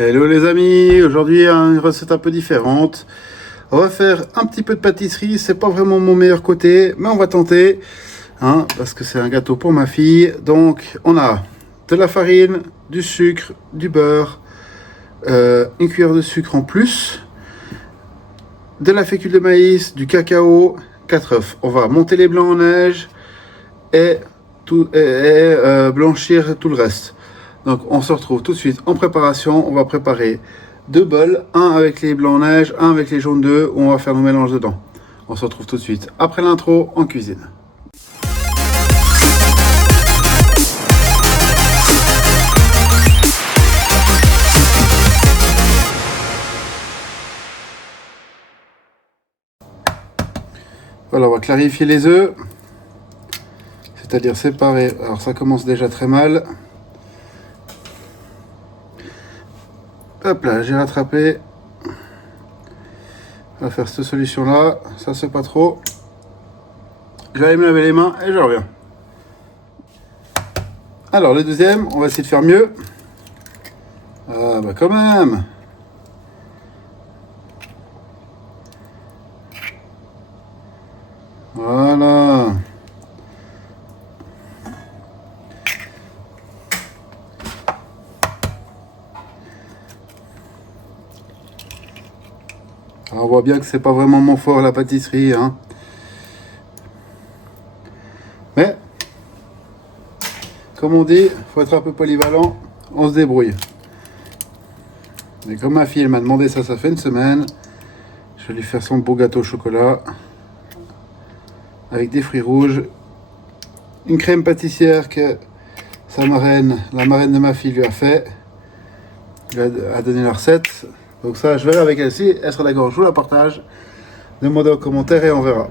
Hello les amis, aujourd'hui une recette un peu différente. On va faire un petit peu de pâtisserie, c'est pas vraiment mon meilleur côté, mais on va tenter, parce que c'est un gâteau pour ma fille. Donc on a de la farine, du sucre, du beurre, une cuillère de sucre en plus, de la fécule de maïs, du cacao, 4 œufs. On va monter les blancs en neige et blanchir tout le reste. Donc on se retrouve tout de suite en préparation. On va préparer deux bols, un avec les blancs neige, un avec les jaunes d'œufs, où on va faire nos mélanges dedans. On se retrouve tout de suite après l'intro en cuisine. Voilà, on va clarifier les œufs, c'est-à-dire séparer. Alors ça commence déjà très mal. Hop là, j'ai rattrapé. On va faire cette solution là, ça c'est pas trop. Je vais aller me laver les mains et je reviens. Alors le deuxième, on va essayer de faire mieux. Ah bah quand même. Voilà. Alors, on voit bien que c'est pas vraiment mon fort la pâtisserie, Mais, comme on dit, faut être un peu polyvalent, on se débrouille. Et comme ma fille elle m'a demandé ça, ça fait une semaine, je vais lui faire son beau gâteau au chocolat avec des fruits rouges, une crème pâtissière que sa marraine, la marraine de ma fille lui a fait, lui a donné la recette. Donc ça, je verrai avec elle si elle sera d'accord, je vous la partage. Demandez en commentaire et on verra.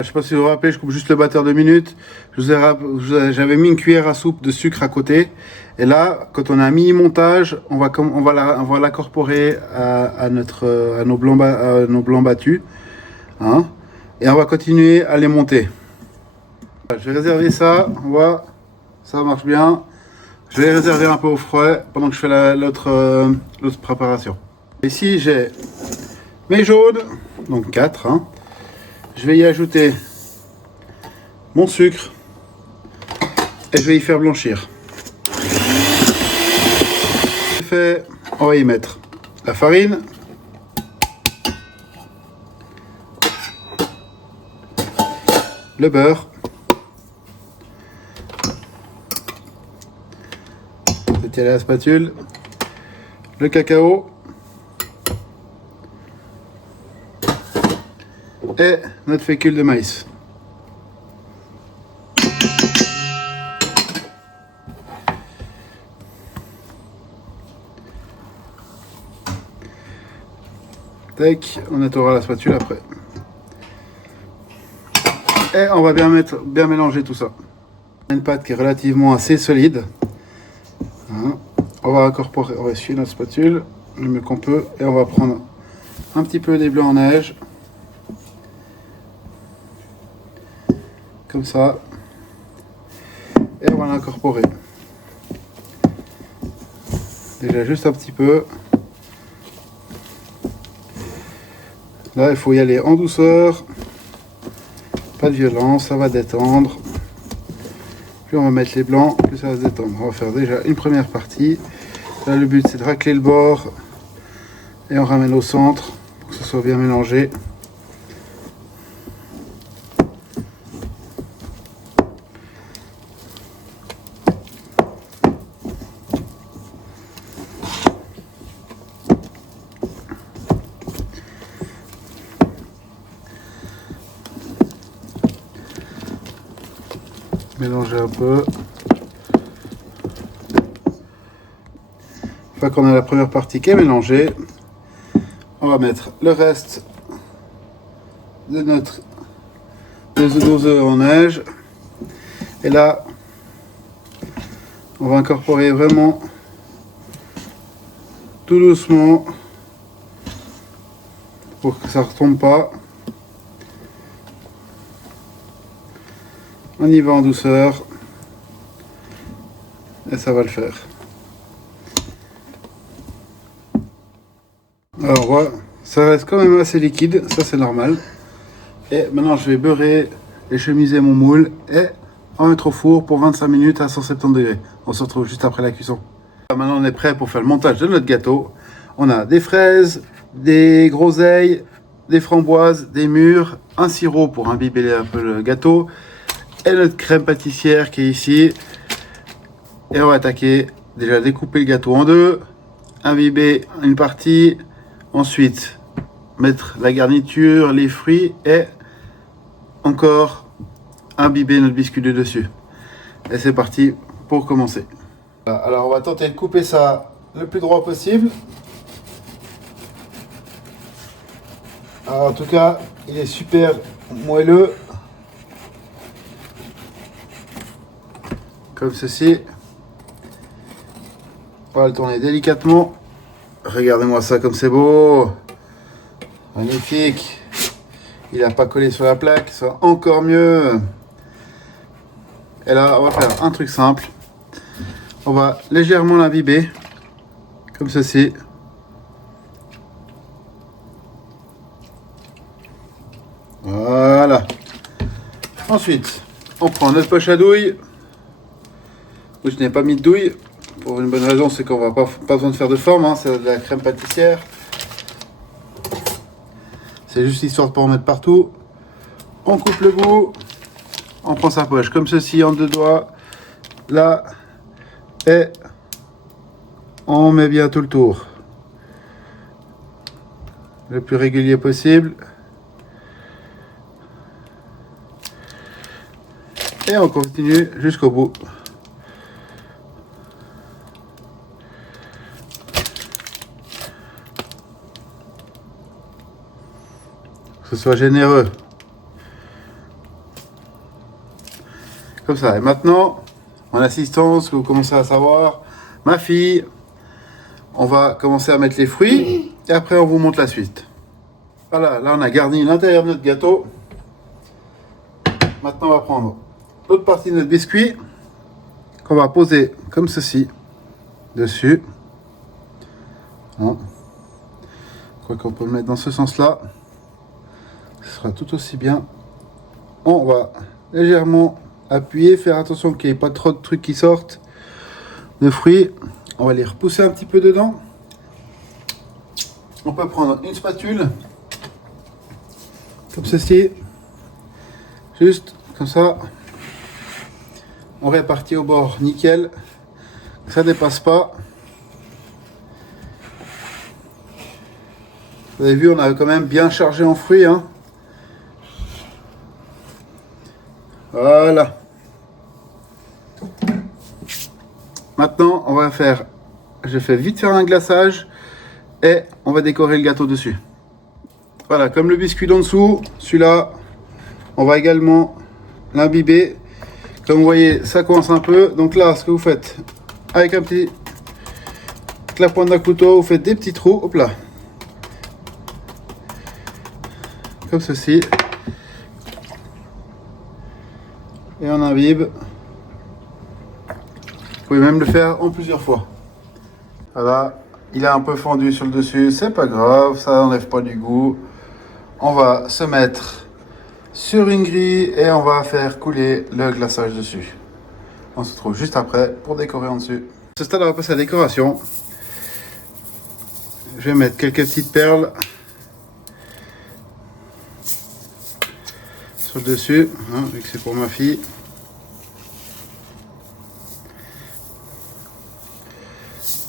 Je sais pas si vous vous rappelez, je coupe juste le batteur 2 minutes. J'avais mis une cuillère à soupe de sucre à côté. Et là, quand on a un mini montage, on va l'incorporer à nos blancs battus. Et on va continuer à les monter. Je vais réserver ça. On voit, ça marche bien. Je vais les réserver un peu au frais pendant que je fais l'autre préparation. Ici, j'ai mes jaunes, donc 4. Je vais y ajouter mon sucre et je vais y faire blanchir. Fait, on va y mettre la farine, le beurre, étaler la spatule, le cacao et notre fécule de maïs. Tac, on nettoiera la spatule après. Et on va bien mélanger tout ça. Une pâte qui est relativement assez solide. On va essuyer notre spatule le mieux qu'on peut et on va prendre un petit peu des blancs en neige. Comme ça, et on va l'incorporer déjà juste un petit peu. Là il faut y aller en douceur, pas de violence, ça va détendre. Plus on va mettre les blancs, plus ça va se détendre. On va faire déjà une première partie. Là le but c'est de racler le bord et on ramène au centre pour que ce soit bien mélangé. Mélanger un peu. Une fois qu'on a la première partie qui est mélangée, on va mettre le reste de 2 œufs en neige. Et là, on va incorporer vraiment tout doucement pour que ça ne retombe pas. On y va en douceur et ça va le faire. Alors voilà, ça reste quand même assez liquide, ça c'est normal. Et maintenant je vais beurrer et chemiser mon moule et en mettre au four pour 25 minutes à 170 degrés. On se retrouve juste après la cuisson. Maintenant on est prêt pour faire le montage de notre gâteau. On a des fraises, des groseilles, des framboises, des mûres, un sirop pour imbiber un peu le gâteau et notre crème pâtissière qui est ici. Et on va attaquer, déjà découper le gâteau en deux, imbiber une partie, ensuite mettre la garniture, les fruits et encore imbiber notre biscuit de dessus. Et c'est parti pour commencer. Alors on va tenter de couper ça le plus droit possible. Alors en tout cas, il est super moelleux. Comme ceci. On va le tourner délicatement. Regardez-moi ça comme c'est beau. Magnifique. Il n'a pas collé sur la plaque, ça va encore mieux. Et là, on va faire un truc simple. On va légèrement l'imbiber. Comme ceci. Voilà. Ensuite, on prend notre poche à douille. Je n'ai pas mis de douille. Pour une bonne raison, c'est qu'on va pas besoin de faire de forme. Hein, c'est de la crème pâtissière. C'est juste histoire de ne pas en mettre partout. On coupe le bout. On prend sa poche comme ceci en 2 doigts. Là. Et on met bien tout le tour. Le plus régulier possible. Et on continue jusqu'au bout. Que ce soit généreux. Comme ça. Et maintenant, en assistance, que vous commencez à savoir, ma fille, on va commencer à mettre les fruits et après on vous montre la suite. Voilà, là on a garni l'intérieur de notre gâteau. Maintenant on va prendre l'autre partie de notre biscuit qu'on va poser comme ceci dessus. Hein. Je crois qu'on peut le mettre dans ce sens-là. Ce sera tout aussi bien. On va légèrement appuyer, faire attention qu'il n'y ait pas trop de trucs qui sortent de fruits. On va les repousser un petit peu dedans. On peut prendre une spatule comme ceci, juste comme ça. On répartit au bord nickel, ça dépasse pas. Vous avez vu, on a quand même bien chargé en fruits, hein. Voilà. Maintenant, on va faire, je fais vite faire un glaçage et on va décorer le gâteau dessus. Voilà, comme le biscuit d'en dessous, celui-là, on va également l'imbiber. Comme vous voyez, ça coince un peu. Donc là, ce que vous faites, avec avec la pointe d'un couteau, vous faites des petits trous, hop là. Comme ceci. Et on imbibe. Vous pouvez même le faire en plusieurs fois. Voilà, il est un peu fendu sur le dessus, c'est pas grave, ça n'enlève pas du goût. On va se mettre sur une grille et on va faire couler le glaçage dessus. On se retrouve juste après pour décorer en dessus. À ce stade, on va passer à la décoration. Je vais mettre quelques petites perles sur le dessus, hein, vu que c'est pour ma fille.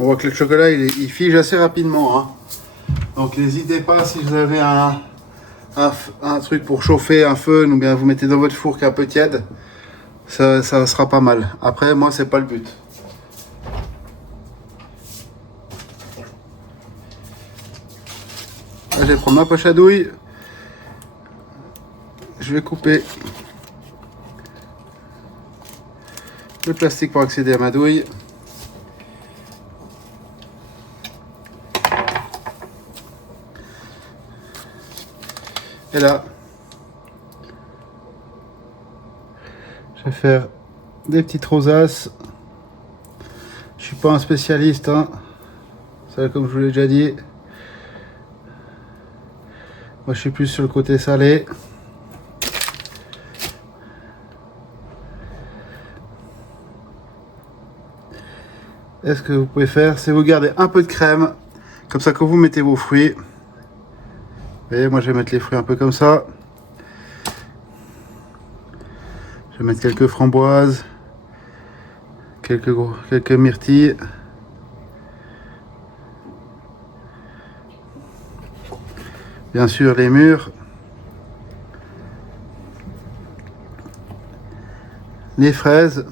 On voit que le chocolat il fige assez rapidement, hein. Donc n'hésitez pas, si vous avez un truc pour chauffer, un feu, ou bien vous mettez dans votre four qui est un peu tiède, ça sera pas mal. Après, moi, c'est pas le but. Là, je vais prendre ma poche à douille. Je vais couper le plastique pour accéder à ma douille. Et là, je vais faire des petites rosaces. Je suis pas un spécialiste, hein. Ça, comme je vous l'ai déjà dit. Moi, je suis plus sur le côté salé. Et ce que vous pouvez faire, c'est vous garder un peu de crème. Comme ça, quand vous mettez vos fruits. Vous voyez, moi, je vais mettre les fruits un peu comme ça. Je vais mettre quelques framboises. Quelques myrtilles. Bien sûr, les mûres. Les fraises.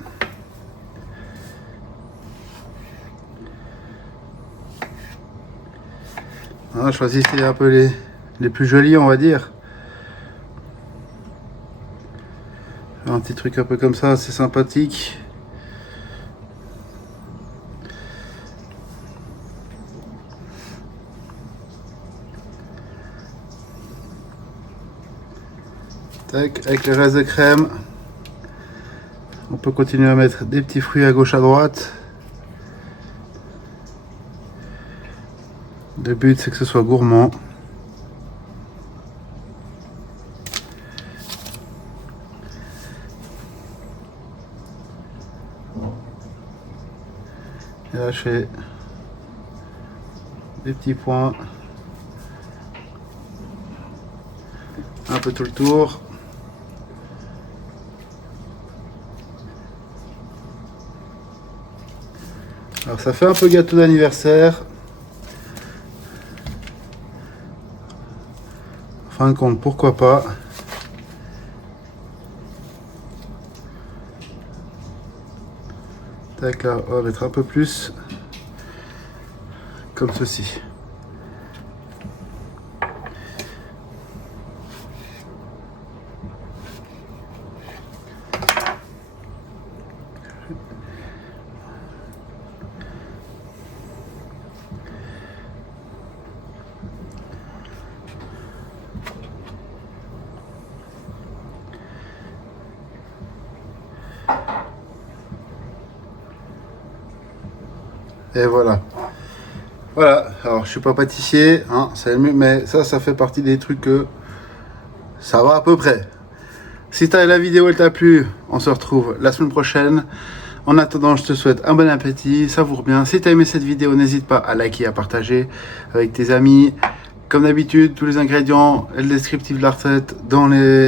Voilà, choisissez un peu les plus jolis, on va dire. Un petit truc un peu comme ça, c'est sympathique. Tac, avec le reste de crème, on peut continuer à mettre des petits fruits à gauche à droite. Le but, c'est que ce soit gourmand. Et là, je fais des petits points. Un peu tout le tour. Alors, ça fait un peu gâteau d'anniversaire. En fin de compte, pourquoi pas. Tac, là, on va mettre un peu plus. Comme ceci. Et voilà. Voilà, alors je suis pas pâtissier, hein, c'est mieux, mais ça fait partie des trucs que ça va à peu près. Si la vidéo elle t'a plu, on se retrouve la semaine prochaine. En attendant, je te souhaite un bon appétit, savoure bien. Si tu as aimé cette vidéo, n'hésite pas à liker, à partager avec tes amis. Comme d'habitude, tous les ingrédients et le descriptif de la recette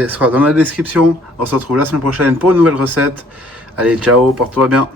sera dans la description. On se retrouve la semaine prochaine pour une nouvelle recette. Allez, ciao, porte-toi bien.